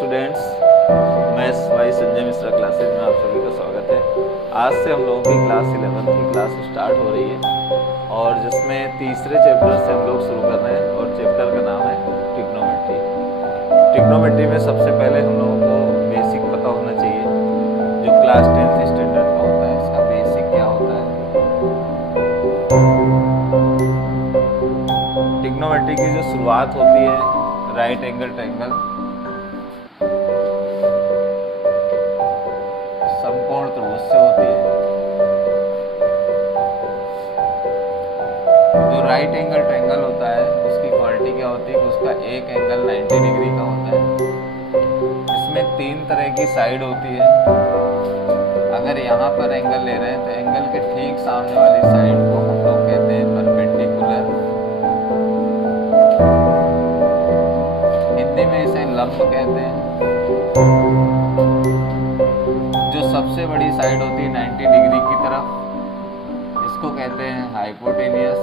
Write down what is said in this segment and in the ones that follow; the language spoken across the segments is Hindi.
स्टूडेंट्स, मैं भाई संजय मिश्रा क्लासेज में आप सभी का स्वागत है। आज से हम लोगों की क्लास 11 की क्लास स्टार्ट हो रही है और जिसमें तीसरे चैप्टर से हम लोग शुरू कर रहे हैं और चैप्टर का नाम है ट्रिग्नोमेट्री। ट्रिग्नोमेट्री में सबसे पहले हम लोगों को बेसिक पता होना चाहिए, जो क्लास 10th स्टैंडर्ड का होता है, इसका बेसिक क्या होता है। ट्रिग्नोमेट्री की जो शुरुआत होती है राइट एंगल ट्रायंगल समकोण त्रिभुज से होती है। जो राइट एंगल ट्रायंगल होता है उसकी क्वालिटी क्या होती है कि उसका एक एंगल 90 डिग्री का होता है। इसमें तीन तरह की साइड होती है। अगर यहाँ पर एंगल ले रहे हैं तो एंगल के ठीक सामने वाली साइड को हम लोग कहते हैं परपेंडिकुलर, हिंदी में इसे लंब कहते हैं। जो सबसे बड़ी साइड होती है 90 डिग्री की तरफ, इसको कहते हैं हाइपोटेनियस,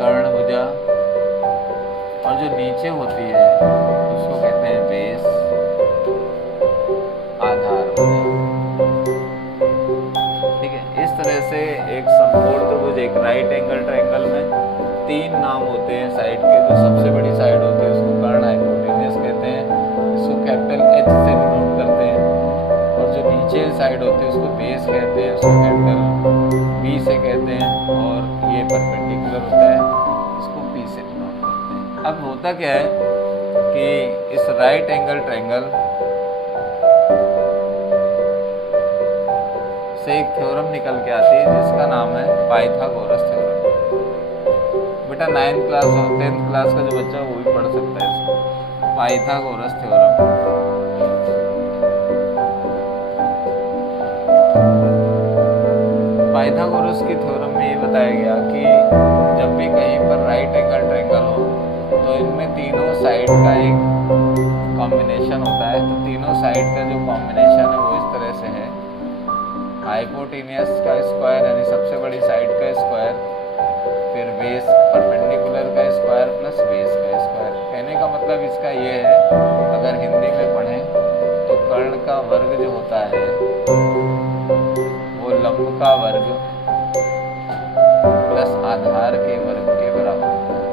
कर्णभुजा। और जो नीचे होती है उसको कहते हैं बेस, आधार भुजा। ठीक है, इस तरह से एक समकोण त्रिभुज, एक राइट एंगल ट्रायंगल में तीन नाम होते हैं साइड के। जो सबसे बड़ी साइड होती है उसको कर्ण हाइपोटेनियस कहते हैं, इसको कैपिटल एच से डिनोट करते हैं। और जो नीचे साइड होती है उसको बेस कहते हैं, उसको कैपिटल बी से कहते हैं। और ये परपेंडिकुलर होता है, इसको पी से डिनोट करते हैं। अब होता क्या है कि इस राइट एंगल ट्रायंगल से एक थ्योरम निकल के आती है जिसका नाम है पाइथागोरस थ्योरम। बेटा 9th क्लास और 10th क्लास का जो बच्चा वो भी पढ़ सकता है इसको, पाइथागोरस थ्योरम। पाइथागोरस की थ्योरम में ये बताया गया कि जब भी कहीं पर राइट एंगल ट्रायंगल हो तो इनमें तीनों साइड का एक कॉम्बिनेशन होता है। तो तीनों साइड का जो कॉम्बिनेशन है वो इस तरह से है, हाइपोटेनियस का स्क्वायर यानी सबसे बड़ी साइड का स्क्वायर, फिर बेस परपेंडिकुलर का स्क्वायर प्लस बेस का स्क्वायर। कहने का मतलब इसका ये है, अगर हिंदी में पढ़ें तो कर्ण का वर्ग जो होता है वो लंब का वर्ग प्लस आधार के वर्ग के बराबर होता है।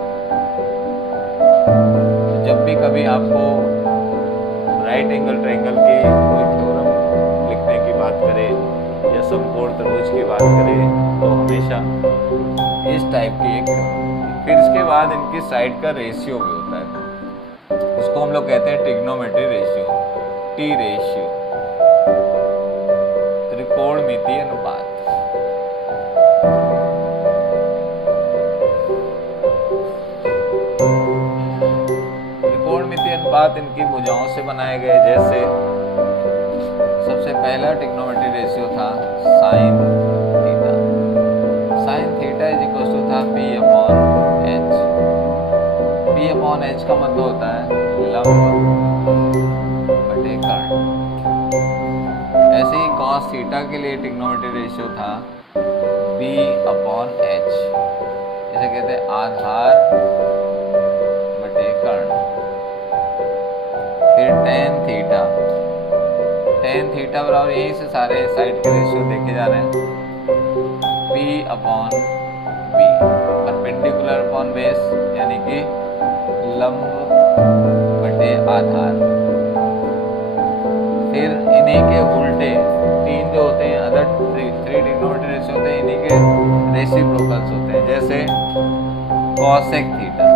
जब भी कभी आपको राइट एंगल ट्रायंगल की कोई थ्योरम लिखने की बात करें या समकोण त्रिभुज की बात करें तो हमेशा इस टाइप की एक। फिर इसके बाद इनकी साइड का रेशियो भी होता है, उसको हम लोग कहते हैं ट्रिग्नोमेट्री रेशियो, टी रेशियो, त्रिकोणमितीय अनुपात। त्रिकोणमितीय अनुपात इनकी भुजाओं से बनाए गए। जैसे सबसे पहला ट्रिग्नोमेट्री रेशियो था sine theta. Sine theta is equal to था P upon H. P upon H का मतलब होता है लंब बटे कर्ण। ऐसे ही कॉस थीटा के लिए ट्रिग्नोमेट्री रेशियो था बी अपॉन एच, इसे कहते हैं आधार बटे कर्ण। फिर टेन थीटा, टेन थीटा बराबर यहीं से सारे साइड के रेशियो देखे जा रहे हैं, P upon B, perpendicular upon base यानी कि लंब बटे आधार। फिर इन्हीं के उल्टे तीन जो होते हैं अदर थ्री ट्रिग्नोमेट्री रेशियो होते हैं, इन्हीं के रेसिप्रोकल्स होते हैं। जैसे कॉसेक थीटा,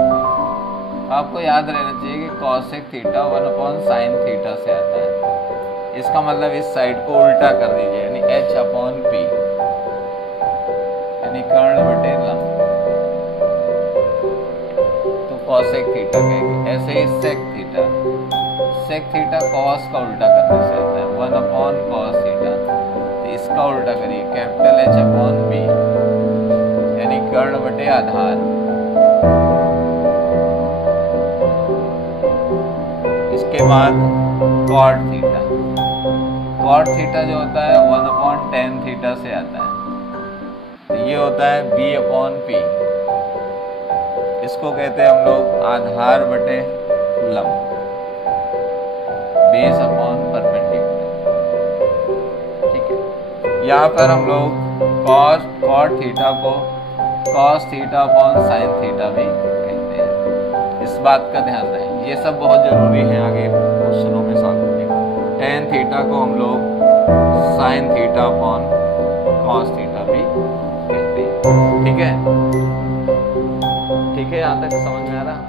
आपको याद रहना चाहिए कि cosec theta 1 upon sine theta से आता है। इसका मतलब इस साइड को उल्टा कर दीजिए यानी h अपॉन पी यानी कर्ण बटे लंब, तो कॉसेक थीटा कहेंगे। ऐसे ही sec theta, sec theta cos का उल्टा करने से आता है 1 अपॉन कॉस थीटा, तो इसका उल्टा करिए कैपिटल H अपॉन बी यानी कर्ण बटे आधार। इसके बाद कॉट थीटा, कॉट थीटा जो होता है 1 अपॉन टेन थीटा से आता है, तो ये होता है बी अपॉन पी इसको कहते हैं हम लोग आधार बटे लंब, बेस अपॉन परपेंडिकुलर। ठीक है, यहाँ पर हम लोग कॉट थीटा को cos theta upon sine theta भी कहते हैं। इस बात का ध्यान रहे, ये सब बहुत जरूरी है आगे क्वेश्चनों में सॉल्व करने का। टेन थीटा को हम लोग sine theta upon cos theta भी कहते हैं। ठीक है, ठीक है, यहाँ तक समझ में आ रहा?